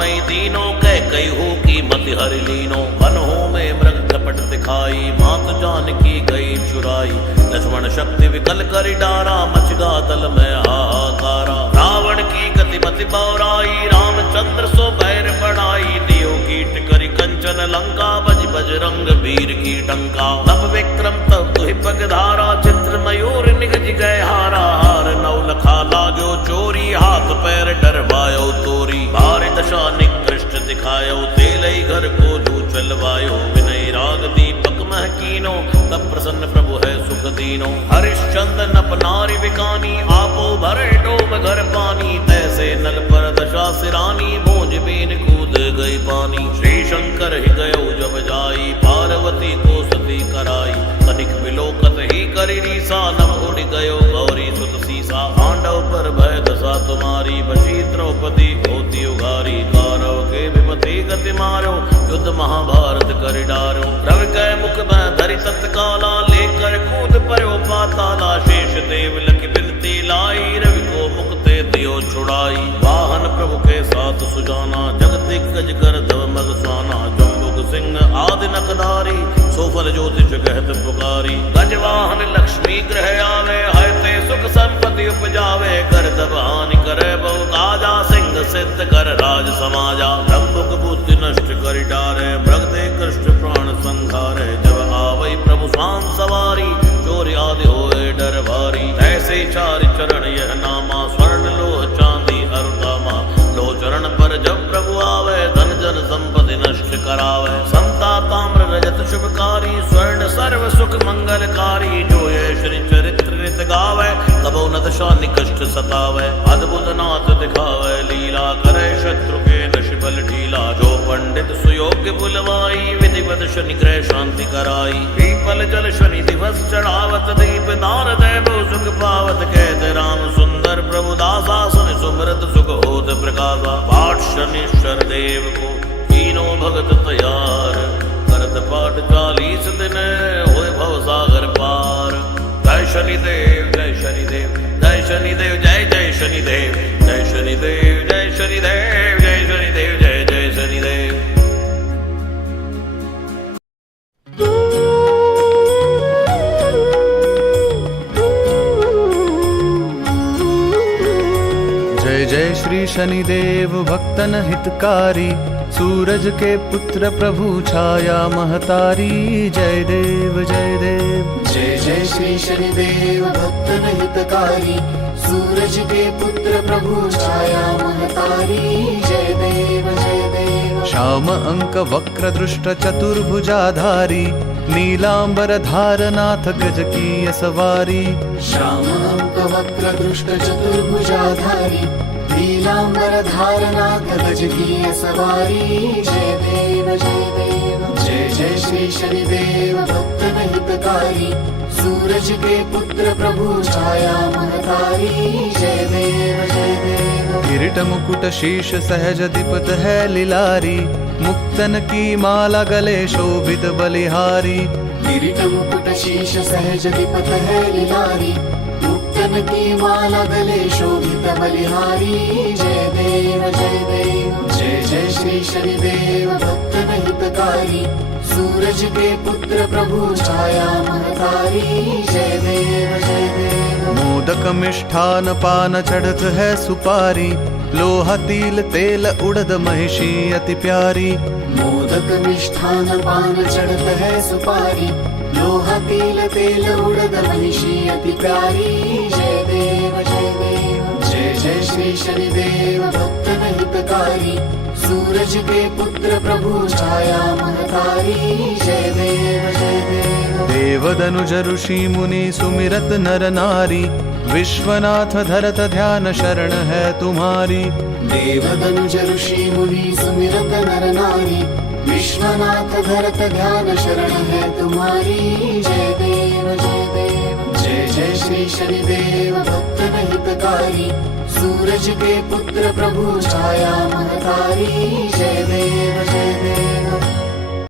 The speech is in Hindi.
मई दीनो कह कई हो की मति हरि लीनो। वनों में मृग झपट दिखाई मात जानकी गई चुराई। लक्ष्मण शक्ति विकल करि डारा मचगा दल में हाहाकारा। रावण की गति मति बौराई रामचंद्र सो बैर बढ़ाई। दियो कीट करि कंचन लंका बज बजरंग वीर की डंका। नभ विक्रम तब तुहि पगधारा चित्र मयूर निगज गए हारा। हार नौ लखा लाग्यो चोरी हाथ पैर डरवायो तोरी। भारी दशा निकृष्ट दिखायो तेलई घर को लू चलवायो। विनय राग दीपक मह कीनो तब प्रसन्न प्रभु है सुख दीनो। हरिश्चंद्र नप नारी विकानी आपो भरे डोब घर पानी। तैसे नल पर दशा सिरानी भोज बीन कूद गई पानी। श्री शंकर ही गयो जब जाई पार्वती को सती कराई। तनिक विलोकत ही करी रीसा नभ उड़ गयो गौरी सुत सीसा। पांडव पर भय दशा तुम्हारी बची द्रौपदी होती उघारी। कौरव के विपति गति मारो युद्ध महाभारत कर डारो। रवि कै मुख में धरि तत्काला लेकर कूद परो पाताला। शेष देव लखि बिनती लाई रवि को मुक्ते दियो छुड़ाई। वाहन प्रभु के साथ सुजाना जगत दिग्गज कर दव मग स्वाना। जम्बुक सिंह आदि नखधारी सोफल ज्योतिष कहत पुकारी। गजवाहन लक्ष्मी ग्रह आवे हयते सुख संपत्ति उपजावे। कर दब हानि करे बहु काजा सिंह सिद्ध कर राज समाजा। जम्बुक बुद्धि नष्ट करि डारे मृग दे कृष्ण प्राण संघारे। जब आवै प्रभु स्वाम सवारी चोरी आदि होए डर भारी। ऐसे चारि चरण यह नामा स्वर्ण लोह चांदी अरुदामा। लो चरण पर जब प्रभु आवे धन जन संपत्ति नष्ट करावे। संता ताम्र रजत शुभकारी स्वर्ण सर्व सुख मंगलकारी। जो ये श्री चरित्र नित गावे तबो न दशा निकष्ट सतावे। अद्भुत नाथ दिखावे लीला करे शत्रु के नश बल ढीला। जो पंडित सुयोग्य बुलवाई विधिवत शनि ग्रह शांति कराई। पीपल जल शनि दिवस चढ़ावत दीप दान देव सुख पावत। कहते राम सुंदर प्रभु दासा सुन सुमृत सुख होत प्रकाशा। पाठ शनिश्चर देव को तीनों भगत तैयार। करत पाठ 40 दिन होए भव सागर पार। जय शनिदेव जय शनिदेव जय शनिदेव जय जय शनिदेव जय शनिदेव जय शनिदेव जय शनिदेव जय जय शनिदेव। जय जय श्री शनिदेव भक्तन हितकारी। सूरज के पुत्र प्रभु छाया महतारी। जय देव जय देव। जय जय श्री शनिदेव भक्तन हितकारी। सूरज के पुत्र प्रभु छाया महतारी। जय देव जय देव। श्याम अंक वक्र दृष्ट चतुर्भुजाधारी। नीलांबर धारनाथ गज की सवारी। श्याम अंक वक्र दृष्ट चतुर्भुजाधारी। नीलांबर धारनाथ गज की सवारी। जय देव जय देव। जय जय श्री शनिदेव भक्तन हितकारी। सूरज के पुत्र प्रभु छाया महतारी। जय देव जय देव। किरीट मुकुट शीश सहज दीपत है लिलारी। मुक्तन की माला गले शोभित बलिहारी। किरीट मुकुट शीश सहज दीपत है लिलारी। मुक्तन की माला गले शोभित बलिहारी। जय देव जय देव। जय जय श्री शनिदेव भक्तन हितकारी। सूरज के पुत्र प्रभु छाया महतारी। जय देव जय देव। मोदक मिष्ठान पान चढ़त है सुपारी। लोहा तिल तेल उड़द महिषी अति प्यारी। मोदक मिष्ठान पान चढ़त है सुपारी। लोहा तिल तेल उड़द महिषी अति प्यारी। जय देव जय देव। जय जय श्री शनिदेव भक्तन हितकारी। सूरज के पुत्र प्रभु छाया महतारी। जय देव जय देव। देवदनुज ऋषि मुनि सुमिरत नर नारी। विश्वनाथ धरत ध्यान शरण है तुम्हारी। देवदनुज ऋषि मुनि सुमिरत नर नारी। विश्वनाथ धरत ध्यान शरण है तुम्हारी। जय देव जय देव। जय जय श्री शनिदेव भक्तन हितकारी। सूरज के पुत्र प्रभु छाया महतारी। जय देव जय देव।